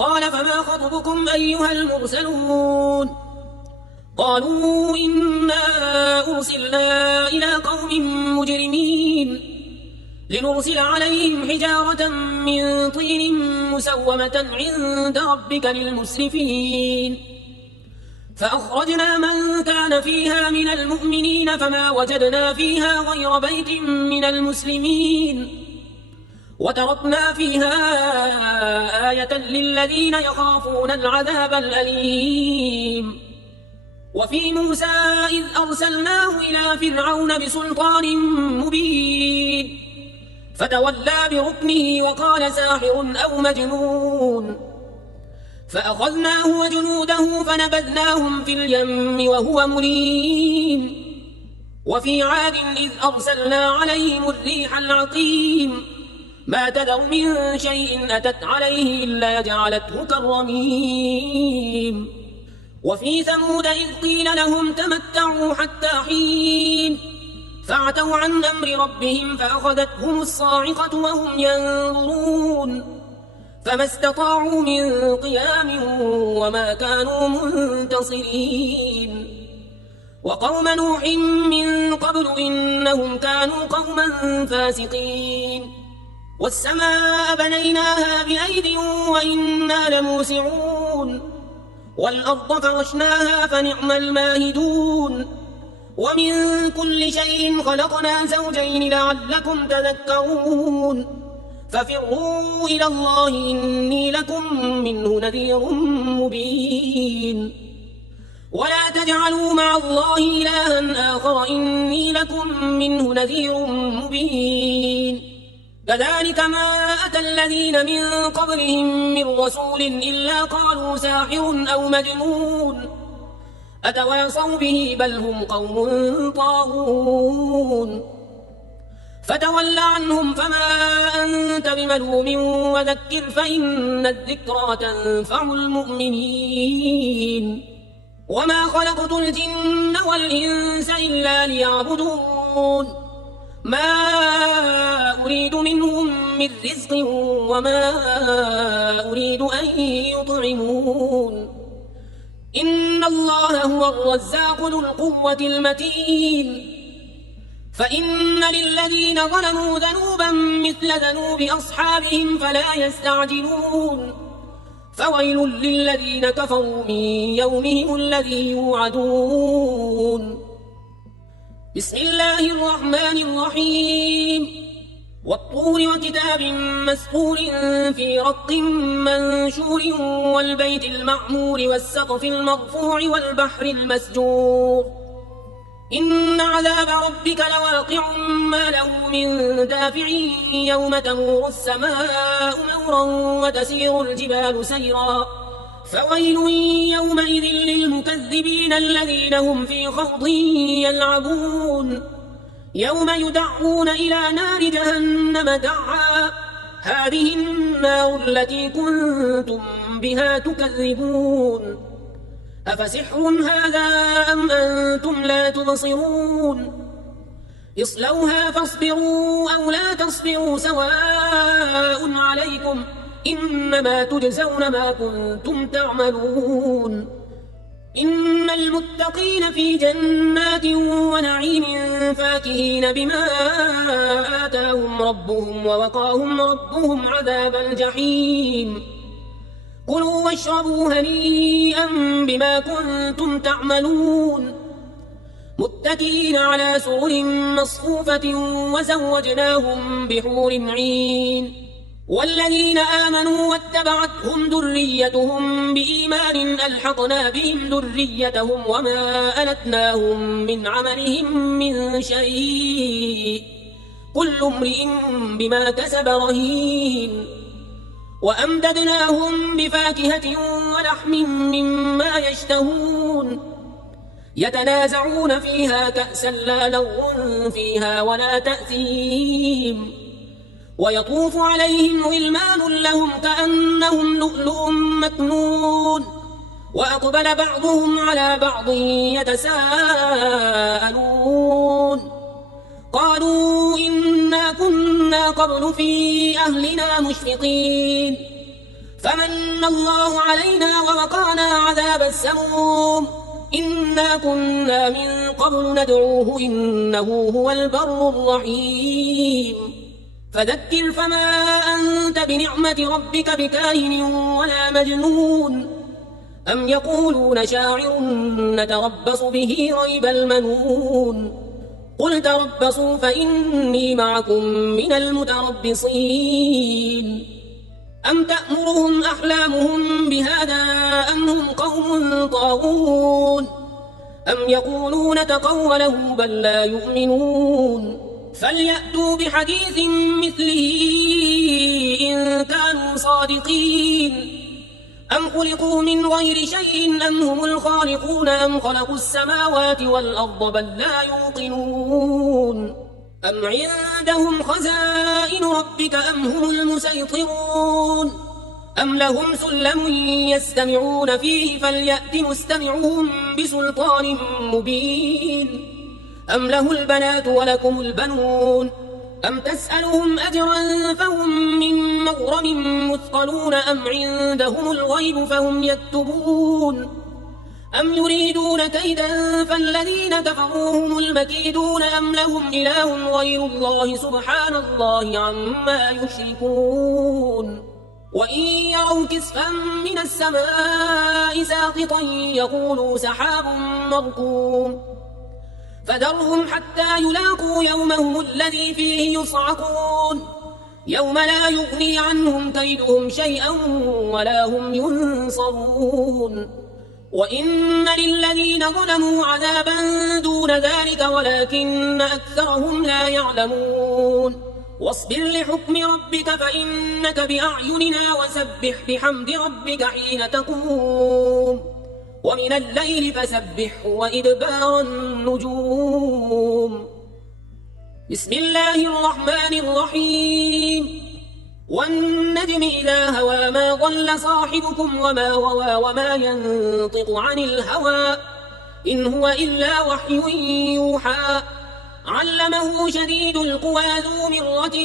قال فما خطبكم أيها المرسلون قالوا إنا أرسلنا إلى قوم مجرمين لنرسل عليهم حجارة من طين مسومة عند ربك للمسرفين فأخرجنا من كان فيها من المؤمنين فما وجدنا فيها غير بيت من المسلمين وتركنا فيها آية للذين يخافون العذاب الأليم وفي موسى إذ أرسلناه إلى فرعون بسلطان مبين فتولى بركنه وقال ساحر أو مجنون فأخذناه وجنوده فنبذناهم في اليم وهو مليم وفي عاد إذ أرسلنا عليهم الريح العقيم ما تذر من شيء أتت عليه إلا جعلته كالرميم وفي ثمود إذ قيل لهم تمتعوا حتى حين فعتوا عن أمر ربهم فأخذتهم الصاعقة وهم ينظرون فما استطاعوا من قيام وما كانوا منتصرين وقوم نوح من قبل إنهم كانوا قوما فاسقين والسماء بنيناها بأيد وإنا لموسعون والأرض فرشناها فنعم الماهدون ومن كل شيء خلقنا زوجين لعلكم تذكرون ففروا إلى الله إني لكم منه نذير مبين ولا تجعلوا مع الله إلها آخر إني لكم منه نذير مبين كذلك ما أتى الذين من قبلهم من رسول إلا قالوا ساحر أو مجنون أتواصوا به بل هم قوم طاغون فتول عنهم فما أنت بملوم وذكر فإن الذكرى تنفع المؤمنين وما خلقت الجن والإنس إلا ليعبدون ما أريد منهم من رزق وما أريد أن يطعمون إن الله هو الرزاق ذو القوة المتين فإن للذين ظلموا ذنوبا مثل ذنوب أصحابهم فلا يستعجلون فويل للذين كفروا من يومهم الذي يوعدون بسم الله الرحمن الرحيم والطور وكتاب مسطور في رق منشور والبيت المعمور والسقف المرفوع والبحر المسجور إن عذاب ربك لواقع ما له من دافع يوم تمور السماء مورا وتسير الجبال سيرا فويل يومئذ للمكذبين الذين هم في خوض يلعبون يوم يدعون إلى نار جهنم دعا هذه النار التي كنتم بها تكذبون أفسحر هذا أم أنتم لا تبصرون اصلوها فاصبروا أو لا تصبروا سواء عليكم إنما تجزون ما كنتم تعملون إن المتقين في جنات ونعيم فاكهين بما آتاهم ربهم ووقاهم ربهم عذاب الجحيم كلوا واشربوا هنيئا بما كنتم تعملون متكئين على سرر مصفوفة وزوجناهم بحور عين والذين آمنوا واتبعتهم ذريتهم بإيمان ألحقنا بهم ذريتهم وما ألتناهم من عملهم من شيء كل امرئ بما كسب رهين وأمددناهم بفاكهة ولحم مما يشتهون يتنازعون فيها كأسا لا لغو فيها ولا تأثيم ويطوف عليهم غلمان لهم كأنهم لؤلؤ مكنون وأقبل بعضهم على بعض يتساءلون قالوا إنا كنا قبل في أهلنا مشفقين فمن الله علينا ووقانا عذاب السموم إنا كنا من قبل ندعوه إنه هو البر الرحيم فذكر فما أنت بنعمة ربك بكاهن ولا مجنون أم يقولون شاعر نتربص به ريب المنون قل تربصوا فإني معكم من المتربصين أم تأمرهم أحلامهم بهذا أم هم قوم طاغون أم يقولون تقوله بل لا يؤمنون فليأتوا بحديث مثله إن كانوا صادقين أم خلقوا من غير شيء أم هم الخالقون أم خلقوا السماوات والأرض بل لا يوقنون أم عندهم خزائن ربك أم هم المسيطرون أم لهم سلم يستمعون فيه فليأت مستمعهم بسلطان مبين أم له البنات ولكم البنون أم تسألهم أجرا فهم من مغرم مثقلون أم عندهم الغيب فهم يكتبون أم يريدون كيدا فالذين كفروا هم المكيدون أم لهم إله غير الله سبحان الله عما يشركون وإن يروا كسفا من السماء ساقطا يقولوا سحاب مركوم فذرهم حتى يلاقوا يومهم الذي فيه يصعقون يوم لا يغني عنهم كيدهم شيئا ولا هم ينصرون وإن للذين ظلموا عذابا دون ذلك ولكن أكثرهم لا يعلمون واصبر لحكم ربك فإنك بأعيننا وسبح بحمد ربك حين تقوم ومن الليل فسبحه وإدبار النجوم بسم الله الرحمن الرحيم والنجم إذا هوى ما ضل صاحبكم وما غوى وما ينطق عن الهوى إن هو إلا وحي يوحى علمه شديد القوى ذو مرة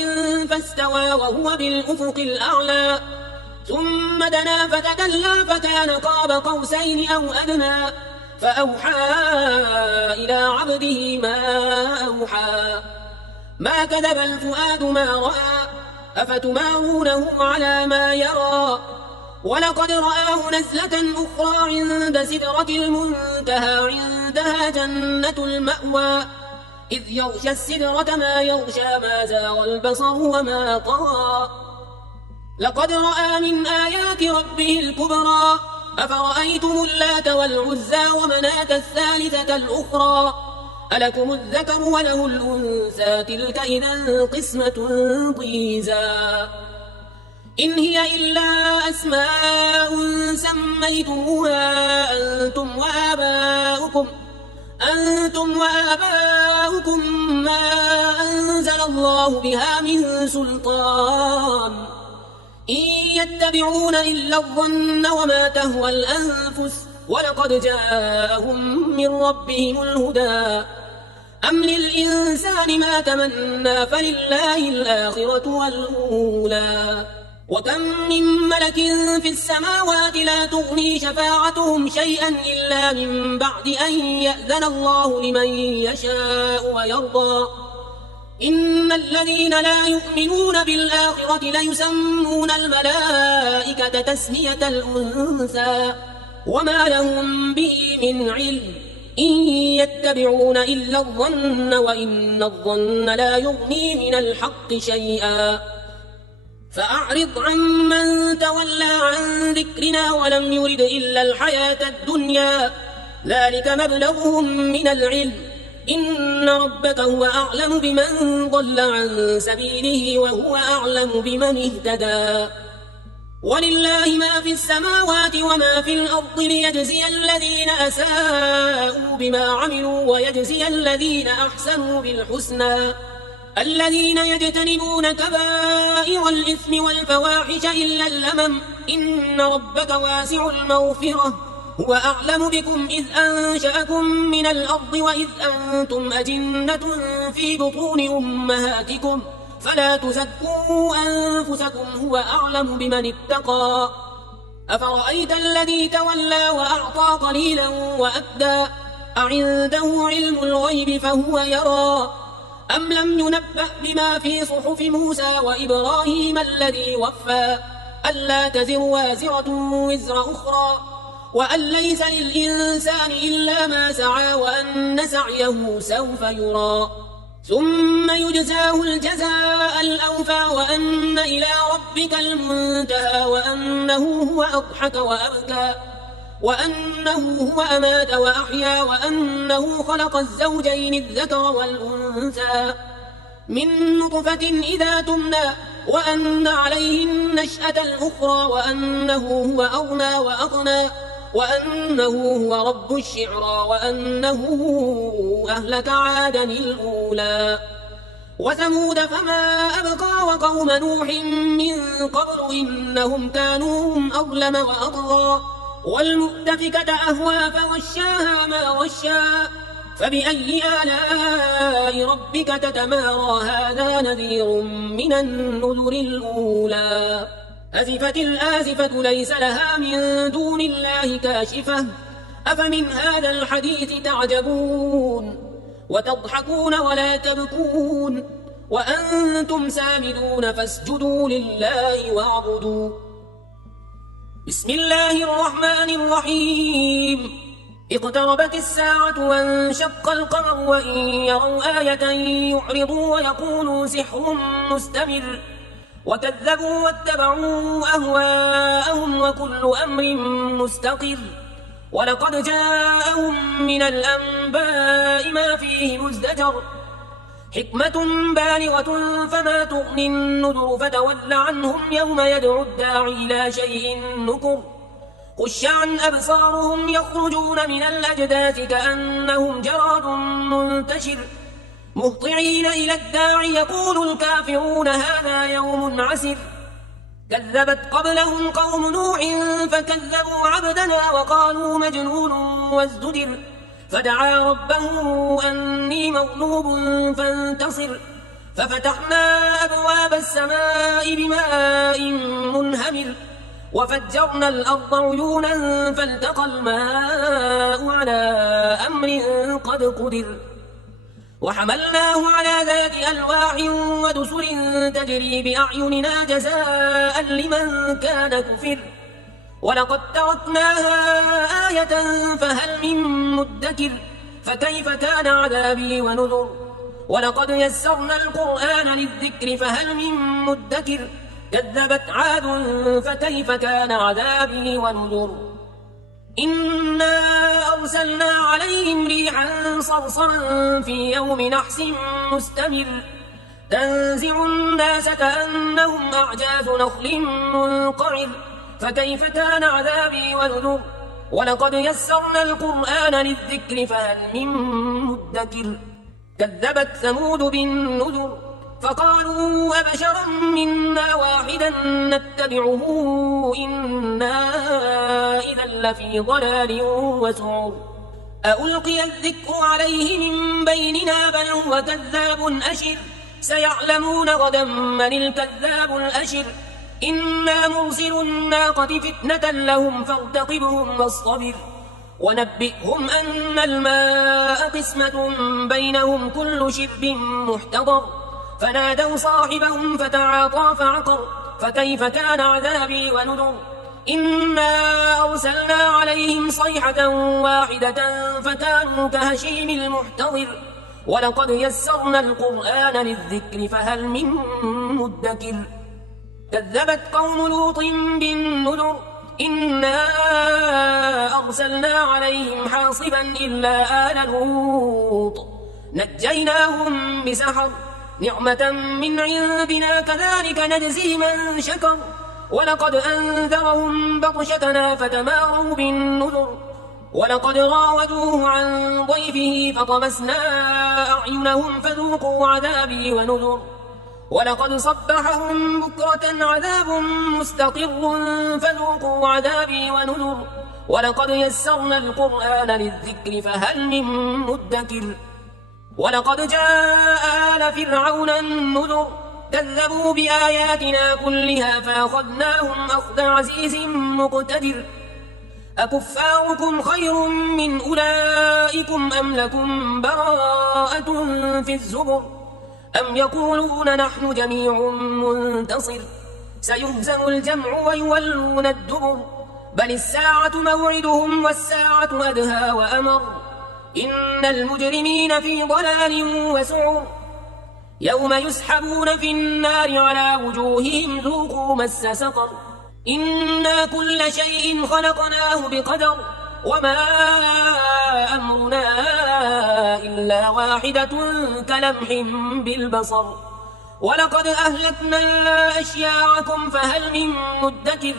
فاستوى وهو بالأفق الأعلى ثم دنا فتدلى فكان قاب قوسين أو أدنى فأوحى إلى عبده ما أوحى ما كذب الفؤاد ما رأى أفتمارونه على ما يرى ولقد رآه نزلة أخرى عند سدرة المنتهى عندها جنة المأوى إذ يغشى السدرة ما يغشى ما زاغ البصر وما طغى لقد رأى من آيات ربه الكبرى أفرأيتم اللات والعزى ومناة الثالثة الأخرى ألكم الذكر وله الأنثى تلك إذا قسمة ضيزى إن هي إلا أسماء سميتموها أنتم وآباؤكم ما أنزل الله بها من سلطان إن يتبعون إلا الظن وما تهوى الأنفس ولقد جاءهم من ربهم الهدى أم للإنسان ما تمنى فلله الآخرة والأولى وكم من ملك في السماوات لا تغني شفاعتهم شيئا إلا من بعد أن يأذن الله لمن يشاء ويرضى إن الذين لا يؤمنون بالآخرة ليسمون الملائكة تسمية الأنثى وما لهم به من علم إن يتبعون إلا الظن وإن الظن لا يغني من الحق شيئا فأعرض عمن تولى عن ذكرنا ولم يرد إلا الحياة الدنيا ذلك مبلغهم من العلم إن ربك هو أعلم بمن ضل عن سبيله وهو أعلم بمن اهتدى ولله ما في السماوات وما في الأرض ليجزي الذين أساءوا بما عملوا ويجزي الذين أحسنوا بالحسنى الذين يجتنبون كبائر الإثم والفواحش إلا اللمم إن ربك واسع المغفرة هو أعلم بكم إذ أنشأكم من الأرض وإذ أنتم أجنة في بطون أمهاتكم فلا تزكوا أنفسكم هو أعلم بمن اتقى أفرأيت الذي تولى وأعطى قليلا وأكدى أعنده علم الغيب فهو يرى أم لم ينبأ بما في صحف موسى وإبراهيم الذي وفى ألا تزر وازرة وزر أخرى وأن ليس للإنسان إلا ما سعى وأن سعيه سوف يرى ثم يجزاه الجزاء الأوفى وأن إلى ربك المنتهى وأنه هو أضحك وأبكى وأنه هو أمات وأحيا وأنه خلق الزوجين الذكر والأنثى من نطفة إذا تمنى وأن عليه النشأة الأخرى وأنه هو أغنى وأقنى وأنه هو رب الشعرى وأنه أهلك عادا الأولى وثمود فما أبقى وقوم نوح من قبل إنهم كانوا هم أظلم وأطغى والمؤتفكة أهوى فغشاها ما غشا فبأي آلاء ربك تتمارى هذا نذير من النذر الأولى أزفت الآزفة ليس لها من دون الله كاشفة أفمن هذا الحديث تعجبون وتضحكون ولا تبكون وأنتم سامدون فاسجدوا لله واعبدوا بسم الله الرحمن الرحيم اقتربت الساعة وانشق القمر وإن يروا آية يعرضوا ويقولوا سحر مستمر وكذبوا واتبعوا أهواءهم وكل أمر مستقر ولقد جاءهم من الأنباء ما فيه مزدجر حكمة بالغة فما تغني النذر فتول عنهم يوم يدعو الداعي إلى شيء نكر خش عن أبصارهم يخرجون من الأجداث كأنهم جراد منتشر مهطعين إلى الداعي يقول الكافرون هذا يوم عسر كذبت قبلهم قوم نوح فكذبوا عبدنا وقالوا مجنون وازدجر فدعا ربه أني مغلوب فانتصر ففتحنا أبواب السماء بماء منهمر وفجرنا الأرض عيونا فالتقى الماء على أمر قد قدر وحملناه على ذات ألواح ودسر تجري بأعيننا جزاء لمن كان كفر ولقد تركناها آية فهل من مدكر فكيف كان عذابي ونذر ولقد يسرنا القرآن للذكر فهل من مدكر كذبت عاد فكيف كان عذابي ونذر إنا أرسلنا عليهم ريحا صرصرا في يوم نحس مستمر تنزع الناس كأنهم أعجاز نخل منقعر فكيف كان عذابي ونذر ولقد يسرنا القرآن للذكر فهل من مدكر كذبت ثمود بالنذر فقالوا أبشرا منا واحدا نتبعه إنا إذا لفي ضلال وسعر ألقي الذكر عليه من بيننا بل هو كذاب أشر سيعلمون غدا من الكذاب الأشر إنا مرسل الناقة فتنة لهم فارتقبهم واصطبر ونبئهم أن الماء قسمة بينهم كل شرب محتضر فنادوا صاحبهم فتعاطى فعقر فكيف كان عذابي ونذر إنا أرسلنا عليهم صيحة واحدة فكانوا كهشيم المحتضر ولقد يسرنا القرآن للذكر فهل من مدكر كذبت قوم لوط بالنذر إنا أرسلنا عليهم حاصبا إلا آل لوط نجيناهم بسحر نعمة من عندنا كذلك نجزي من شكر ولقد أنذرهم بطشتنا فتماروا بالنذر ولقد راودوه عن ضيفه فطمسنا أعينهم فذوقوا عذابي ونذر ولقد صبحهم بكرة عذاب مستقر فذوقوا عذابي ونذر ولقد يسرنا القرآن للذكر فهل من مدكر ولقد جاء آل فرعون النذر كذبوا بآياتنا كلها فأخذناهم أخذ عزيز مقتدر أكفاركم خير من أولئكم أم لكم براءة في الزبر أم يقولون نحن جميع منتصر سيهزم الجمع ويولون الدبر بل الساعة موعدهم والساعة أدهى وأمر إن المجرمين في ضلال وسعر يوم يسحبون في النار على وجوههم ذوقوا مس سقر إنا كل شيء خلقناه بقدر وما أمرنا إلا واحدة كلمح بالبصر ولقد أهلكنا أشياعكم فهل من مدكر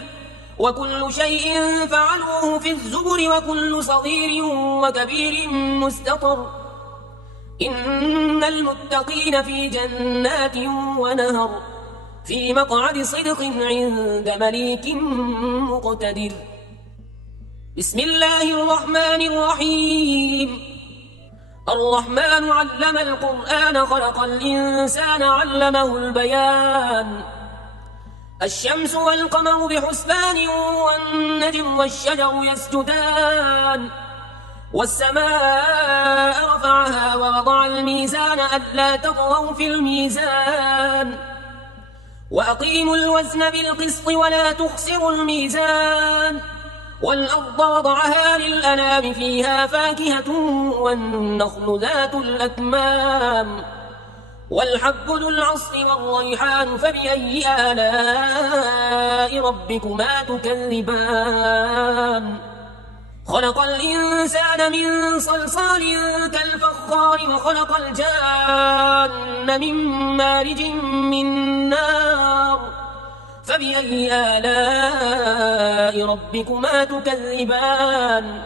وكل شيء فعلوه في الزبر وكل صغير وكبير مستطر إن المتقين في جنات ونهر في مقعد صدق عند مليك مقتدر بسم الله الرحمن الرحيم الرحمن علم القرآن خلق الإنسان علمه البيان الشمس والقمر بحسبان والنجم والشجر يسجدان والسماء رفعها ووضع الميزان ألا تطغوا في الميزان وأقيموا الوزن بالقسط ولا تخسروا الميزان والأرض وضعها للأنام فيها فاكهة والنخل ذات الأكمام والحب ذو العصف والريحان فبأي آلاء ربكما تكذبان خلق الإنسان من صلصال كالفخار وخلق الجان من مارج من نار فبأي آلاء ربكما تكذبان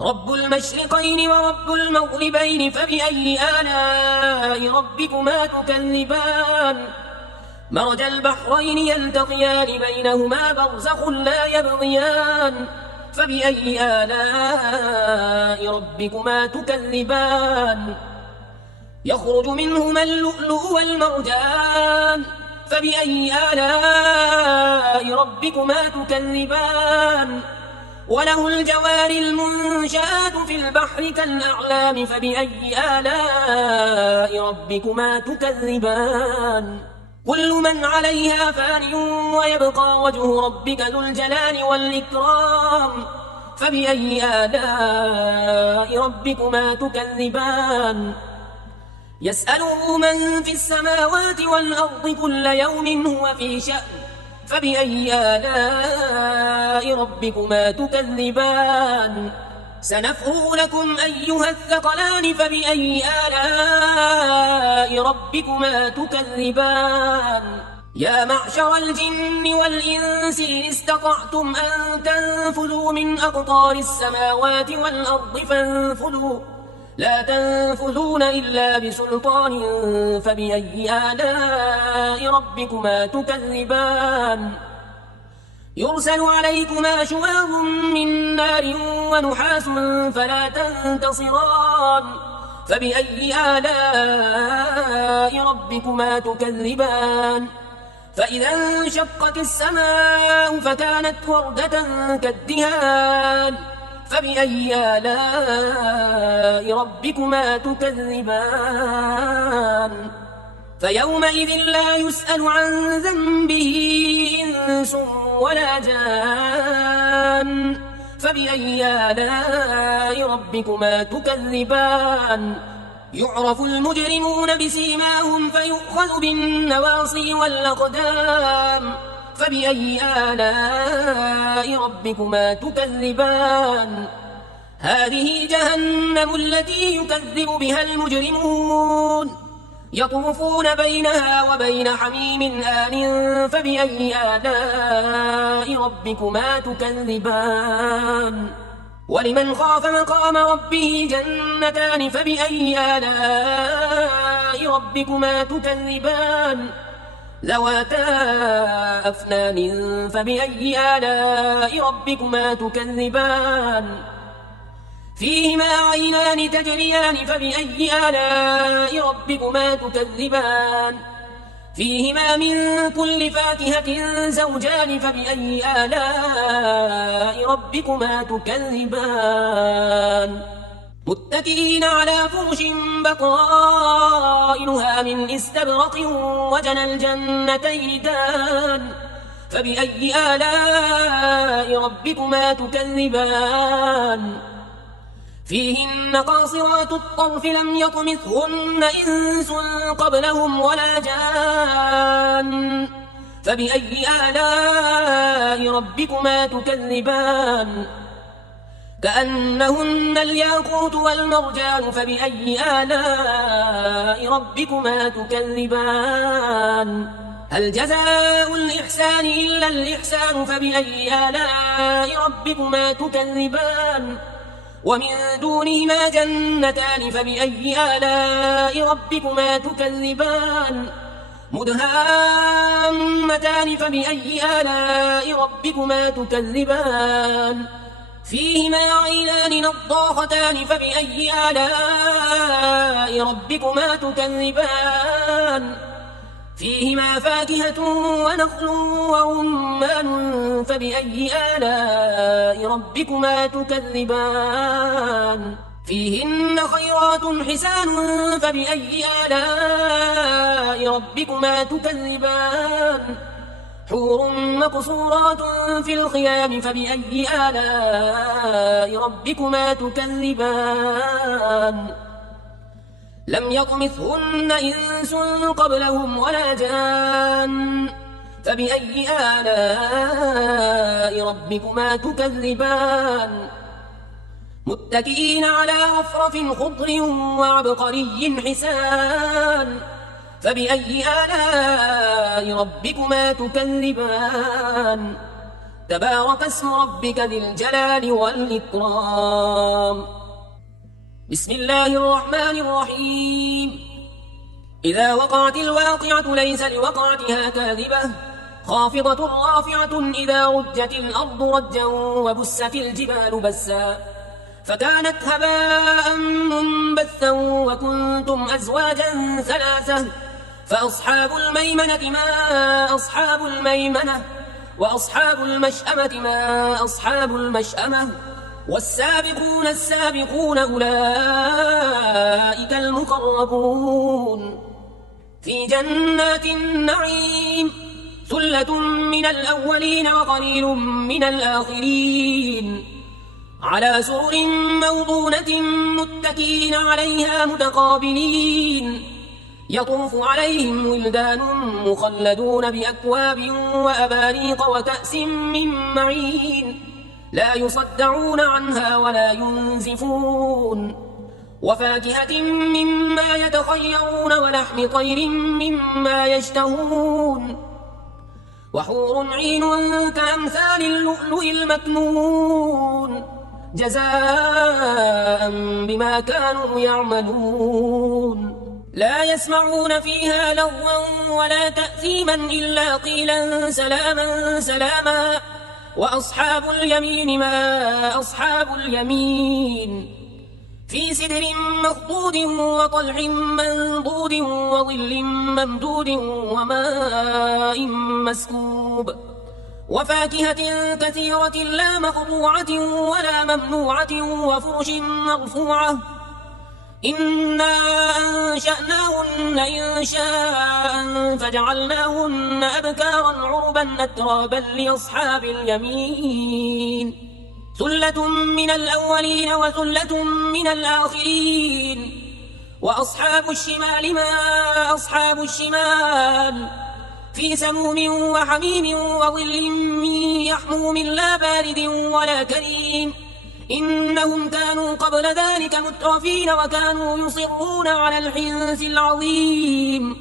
رب المشرقين ورب المغربين فبأي آلاء ربكما تكذبان مرج البحرين يلتقيان بينهما برزخ لا يبغيان فبأي آلاء ربكما تكذبان يخرج منهما اللؤلؤ والمرجان فبأي آلاء ربكما تكذبان وله الجوار المنشآت في البحر كالأعلام فبأي آلاء ربكما تكذبان كل من عليها فان ويبقى وجه ربك ذو الجلال والإكرام فبأي آلاء ربكما تكذبان يسأله من في السماوات والأرض كل يوم هو في شأن فبأي آلاء ربكما تكذبان سنفرغ لكم أيها الثقلان فبأي آلاء ربكما تكذبان يا معشر الجن والإنس إن استطعتم أن تنفذوا من أقطار السماوات والأرض فانفذوا لا تنفذون إلا بسلطان فبأي آلاء ربكما تكذبان يرسل عليكما شواظ من نار ونحاس فلا تنتصران فبأي آلاء ربكما تكذبان فإذا انشقت السماء فكانت وردة كالدهان فبأي آلاء ربكما تكذبان فيومئذ لا يسأل عن ذنبه إنس ولا جان فبأي آلاء ربكما تكذبان يعرف المجرمون بسيماهم فيؤخذ بالنواصي والأقدام فبأي آلاء ربكما تكذبان هذه جهنم التي يكذب بها المجرمون يطوفون بينها وبين حميم آن فبأي آلاء ربكما تكذبان ولمن خاف مقام ربه جنتان فبأي آلاء ربكما تكذبان ذواتا أفنان فبأي آلاء ربكما تكذبان فيهما عينان تجريان فبأي آلاء ربكما تكذبان فيهما من كل فاكهة زوجان فبأي آلاء ربكما تكذبان متكئين على فرش بطائنها من استبرق وجنى الجنتين دان فبأي آلاء ربكما تكذبان فيهن قاصرات الطرف لم يطمثهن إنس قبلهم ولا جان فبأي آلاء ربكما تكذبان كأنهن الياقوت والمرجان فبأي آلاء ربكما تكذبان هل جزاء الإحسان إلا الإحسان فبأي آلاء ربكما تكذبان ومن دونهما جنتان فبأي آلاء ربكما تكذبان مدهامتان فبأي آلاء ربكما تكذبان فيهما عينان نضاختان فبأي آلاء ربكما تكذبان فيهما فاكهة ونخل ورمان فبأي آلاء ربكما تكذبان فيهن خيرات حسان فبأي آلاء ربكما تكذبان حور مقصورات في الخيام فبأي آلاء ربكما تكذبان لم يطمثهن إنس قبلهم ولا جان فبأي آلاء ربكما تكذبان متكئين على رفرف خضر وعبقري حسان فبأي آلاء ربكما تكذبان تبارك اسم ربك ذي الجلال والإكرام بسم الله الرحمن الرحيم إذا وقعت الواقعة ليس لوقعتها كاذبة خافضة رافعة إذا رجت الأرض رجا وبست الجبال بسا فكانت هباء منبثا وكنتم أزواجا ثلاثة فأصحاب الميمنة ما أصحاب الميمنة وأصحاب المشأمة ما أصحاب المشأمة والسابقون السابقون أولئك المقربون في جنات النعيم ثلة من الأولين وقليل من الآخرين على سرر موضونة متكئين عليها متقابلين يطوف عليهم ولدان مخلدون بأكواب وأباريق وكأس من معين لا يصدعون عنها ولا ينزفون وفاكهة مما يتخيرون ولحم طير مما يشتهون وحور عين كأمثال اللؤلؤ المكنون جزاء بما كانوا يعملون لا يسمعون فيها لغوا ولا تأثيما إلا قيلا سلاما سلاما وأصحاب اليمين ما أصحاب اليمين في سدر مخضود وطلح منضود وظل ممدود وماء مسكوب وفاكهة كثيرة لا مقطوعة ولا ممنوعة وفرش مرفوعة إنا أنشأناهن إنشاء فجعلناهن أبكارا عربا أترابا لأصحاب اليمين ثلة من الأولين وثلة من الآخرين وأصحاب الشمال ما أصحاب الشمال في سموم وحميم وظل من يحموم لا بارد ولا كريم إنهم كانوا قبل ذلك مترفين وكانوا يصرون على الحنث العظيم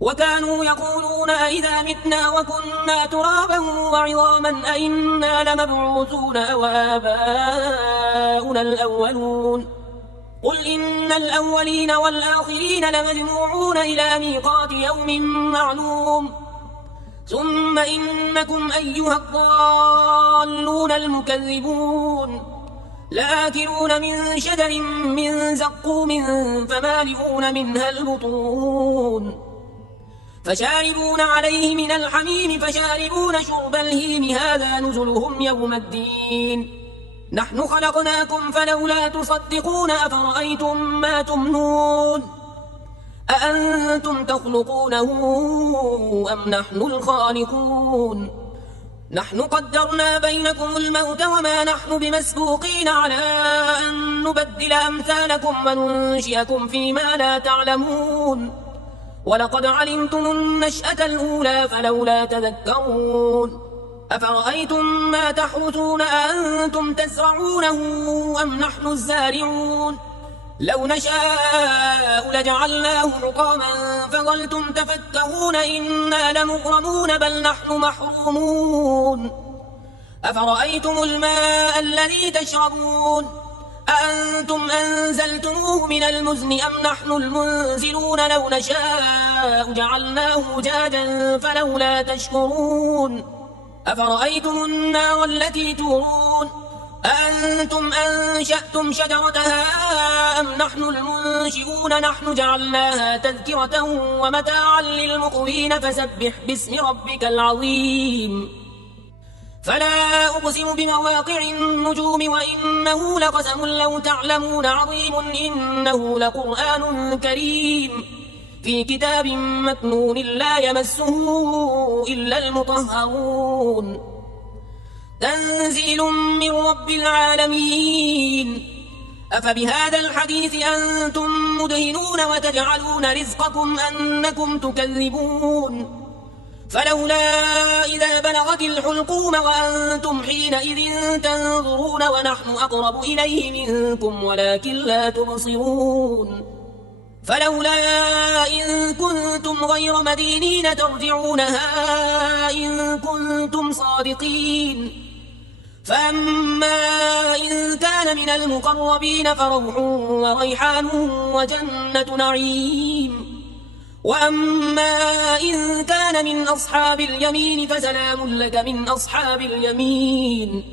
وكانوا يقولون أئذا متنا وكنا ترابا وعظاما أئنا لمبعوثون أو آباؤنا الأولون قل إن الأولين والآخرين لمجموعون إلى ميقات يوم معلوم ثم إنكم أيها الضالون المكذبون لآكلون من شجر من زقوم فمالئون منها البطون فشاربون عليه من الحميم فشاربون شرب الهيم هذا نزلهم يوم الدين نحن خلقناكم فلولا تصدقون أفرأيتم ما تمنون أأنتم تخلقونه أم نحن الخالقون نحن قدرنا بينكم الموت وما نحن بمسبوقين على أن نبدل أمثالكم وننشئكم فيما لا تعلمون ولقد علمتم النشأة الأولى فلولا تذكرون أفرأيتم ما تحرثون أأنتم تزرعونه أم نحن الزارعون لو نشاء لجعلناه حطاما فظلتم تفكهون إنا لمغرمون بل نحن محرومون أفرأيتم الماء الذي تشربون أأنتم أنزلتموه من المزن أم نحن المنزلون لو نشاء جعلناه أجاجا فلولا تشكرون أفرأيتم النار التي تورون أأنتم أنشأتم شجرتها أم نحن المنشئون نحن جعلناها تذكرة ومتاعا للمقوين فسبح باسم ربك العظيم فلا أقسم بمواقع النجوم وإنه لقسم لو تعلمون عظيم إنه لقرآن كريم في كتاب مكنون لا يمسه إلا المطهرون تنزيل من رب العالمين أفبهذا الحديث أنتم مدهنون وتجعلون رزقكم أنكم تكذبون فلولا إذا بلغت الحلقوم وأنتم حينئذ تنظرون ونحن أقرب إليه منكم ولكن لا تبصرون فلولا إن كنتم غير مدينين ترجعونها إن كنتم صادقين فأما إن كان من المقربين فروح وريحان وجنة نعيم وأما إن كان من أصحاب اليمين فسلام لك من أصحاب اليمين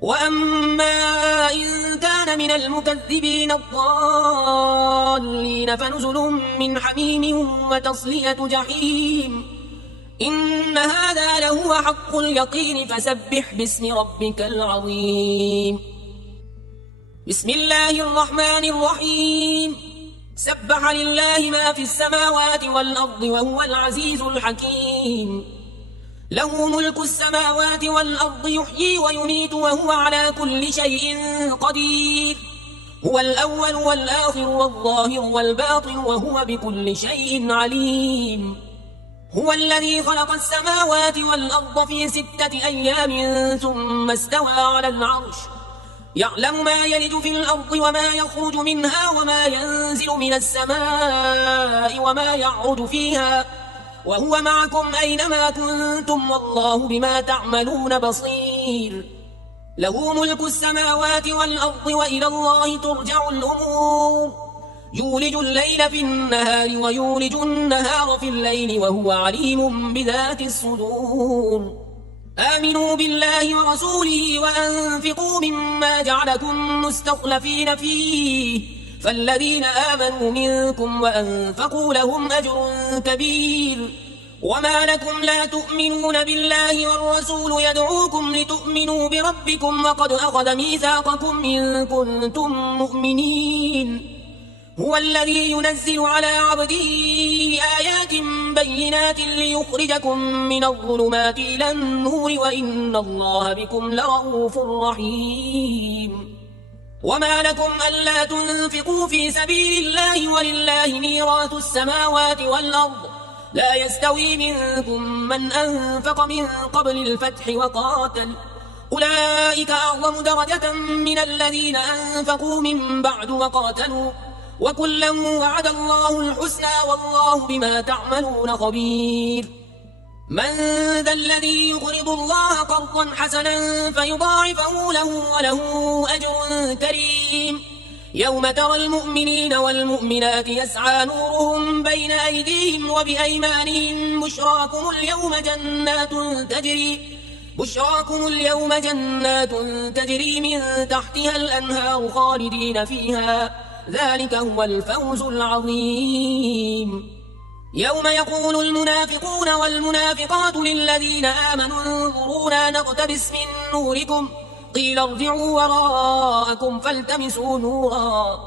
وأما إن كان من المكذبين الضالين فنزل من حميم وتصلية جحيم إن هذا لهو حق اليقين فسبح باسم ربك العظيم بسم الله الرحمن الرحيم سبح لله ما في السماوات والأرض وهو العزيز الحكيم له ملك السماوات والأرض يحيي ويميت وهو على كل شيء قدير هو الأول والآخر والظاهر والباطن وهو بكل شيء عليم هو الذي خلق السماوات والأرض في 6 أيام ثم استوى على العرش يعلم ما يلج في الأرض وما يخرج منها وما ينزل من السماء وما يعرج فيها وهو معكم أينما كنتم والله بما تعملون بصير له ملك السماوات والأرض وإلى الله ترجع الأمور يولج الليل في النهار ويولج النهار في الليل وهو عليم بذات الصدور آمنوا بالله ورسوله وأنفقوا مما جعلكم مستخلفين فيه فالذين آمنوا منكم وأنفقوا لهم أجر كبير وما لكم لا تؤمنون بالله والرسول يدعوكم لتؤمنوا بربكم وقد أخذ ميثاقكم إن كنتم مؤمنين هو الذي ينزل على عبده آيات بينات ليخرجكم من الظلمات إلى النور وإن الله بكم لرؤوف رحيم وما لكم ألا تنفقوا في سبيل الله ولله ميراث السماوات والأرض لا يستوي منكم من أنفق من قبل الفتح وقاتل أولئك أعظم درجة من الذين أنفقوا من بعد وقاتلوا وكلا وعد الله الحسنى والله بما تعملون خبير من ذا الذي يقرض الله قرضا حسنا فيضاعفه له وله أجر كريم يوم ترى المؤمنين والمؤمنات يسعى نورهم بين أيديهم وبأيمانهم بشراكم اليوم جنات تجري من تحتها الأنهار خالدين فيها ذلك هو الفوز العظيم يوم يقول المنافقون والمنافقات للذين آمنوا انظرونا نقتبس من نوركم قيل ارجعوا وراءكم فالتمسوا نورا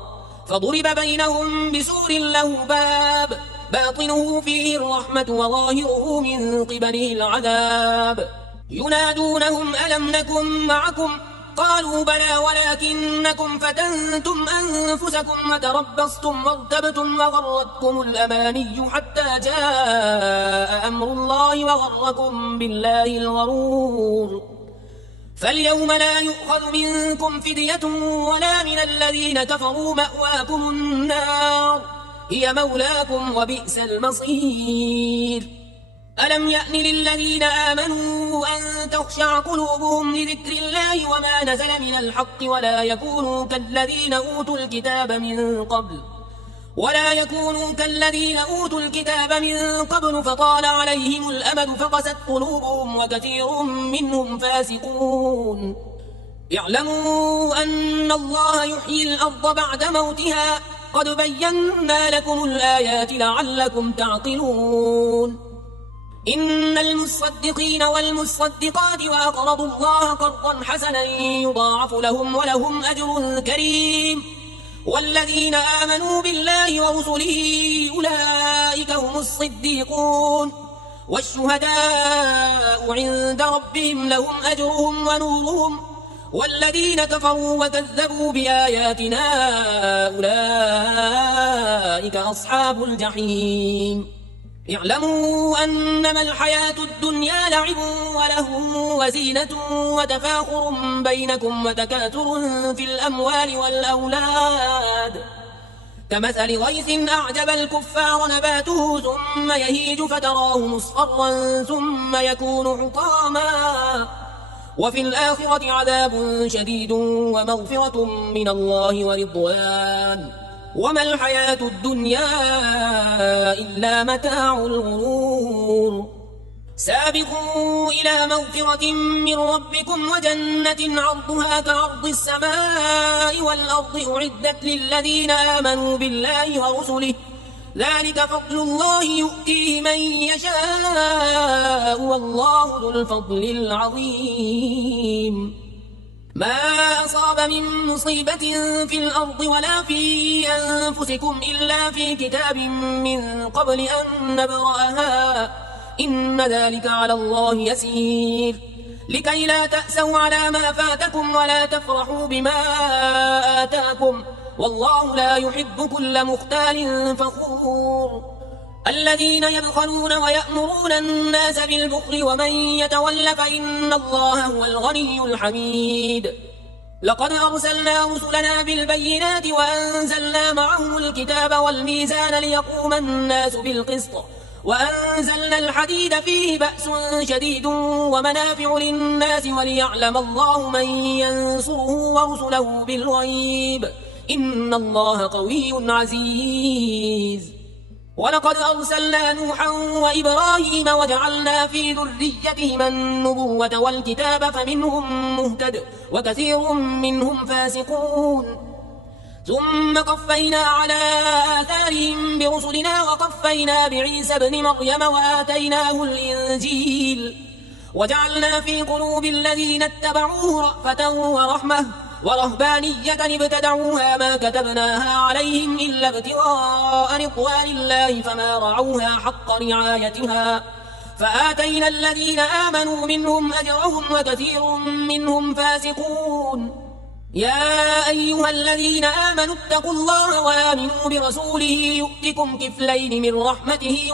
فضرب بينهم بسور له باب باطنه فيه الرحمة وظاهره من قبله العذاب ينادونهم ألم نكن معكم قالوا بلى ولكنكم فتنتم أنفسكم وتربصتم وارتبتم وغرتكم الأماني حتى جاء أمر الله وغركم بالله الغرور فاليوم لا يؤخذ منكم فدية ولا من الذين كفروا مأواكم النار هي مولاكم وبئس المصير ألم يأن للذين آمنوا أن تخشع قلوبهم لذكر الله وما نزل من الحق ولا يكونوا كالذين أوتوا الكتاب من قبل فطال عليهم الأمد فقست قلوبهم وكثير منهم فاسقون اعلموا أن الله يحيي الأرض بعد موتها قد بينا لكم الآيات لعلكم تعقلون إن المصدقين والمصدقات وأقرضوا الله قرضا حسنا يضاعف لهم ولهم أجر كريم والذين آمنوا بالله ورسله أولئك هم الصديقون والشهداء عند ربهم لهم أجرهم ونورهم والذين كفروا وكذبوا بآياتنا أولئك أصحاب الجحيم اعلموا أنما الحياة الدنيا لعب ولهو وزينة وتفاخر بينكم وتكاثر في الأموال والأولاد كمثل غيث أعجب الكفار نباته ثم يهيج فتراه مصفرا ثم يكون حطاما وفي الآخرة عذاب شديد ومغفرة من الله ورضوان وما الحياة الدنيا إلا متاع الغرور سابقوا إلى مغفرة من ربكم وجنة عرضها كعرض السماء والأرض أعدت للذين آمنوا بالله ورسله ذلك فضل الله يؤتيه من يشاء والله ذو الفضل العظيم ما أصاب من مصيبة في الأرض ولا في أنفسكم إلا في كتاب من قبل أن نبرأها إن ذلك على الله يسير لكي لا تأسوا على ما فاتكم ولا تفرحوا بما آتاكم والله لا يحب كل مختال فخور الذين يبخلون ويأمرون الناس بالبخل ومن يتول فإن الله هو الغني الحميد لقد أرسلنا رسلنا بالبينات وأنزلنا معهم الكتاب والميزان ليقوم الناس بالقسط وأنزلنا الحديد فيه بأس شديد ومنافع للناس وليعلم الله من ينصره ورسله بالغيب إن الله قوي عزيز ولقد أرسلنا نوحا وإبراهيم وجعلنا في ذريتهما النبوة والكتاب فمنهم مهتد وكثير منهم فاسقون ثم قفينا على آثارهم برسلنا وقفينا بعيسى ابن مريم وآتيناه الإنجيل وجعلنا في قلوب الذين اتبعوه رأفة ورحمة ورهبانية ابتدعوها ما كتبناها عليهم إلا ابتغاء رضوان الله فما رعوها حق رعايتها فآتينا الذين آمنوا منهم أجرهم وكثير منهم فاسقون يا أيها الذين آمنوا اتقوا الله وآمنوا برسوله يؤتكم كفلين من رحمته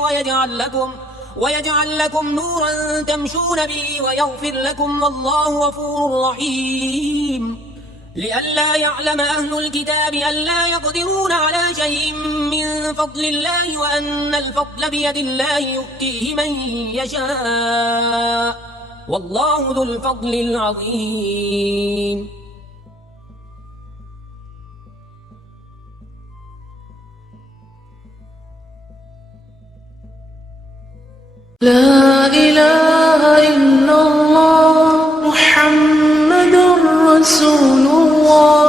ويجعل لكم نورا تمشون به ويغفر لكم والله غفور رحيم لئلا يعلم أهل الكتاب ألا يقدرون على شيء من فضل الله وأن الفضل بيد الله يؤتيه من يشاء والله ذو الفضل العظيم لا إله إلا الله محمد رسول الله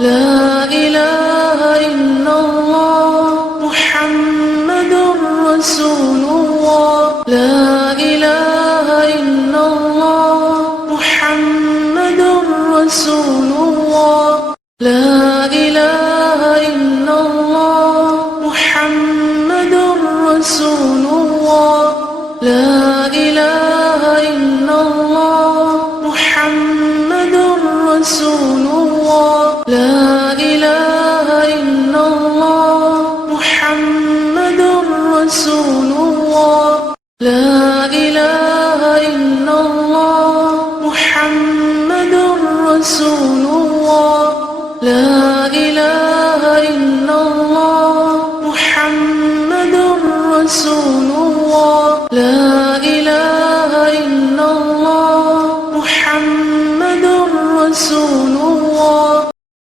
لا إله إلا الله محمد رسول رسول الله. لا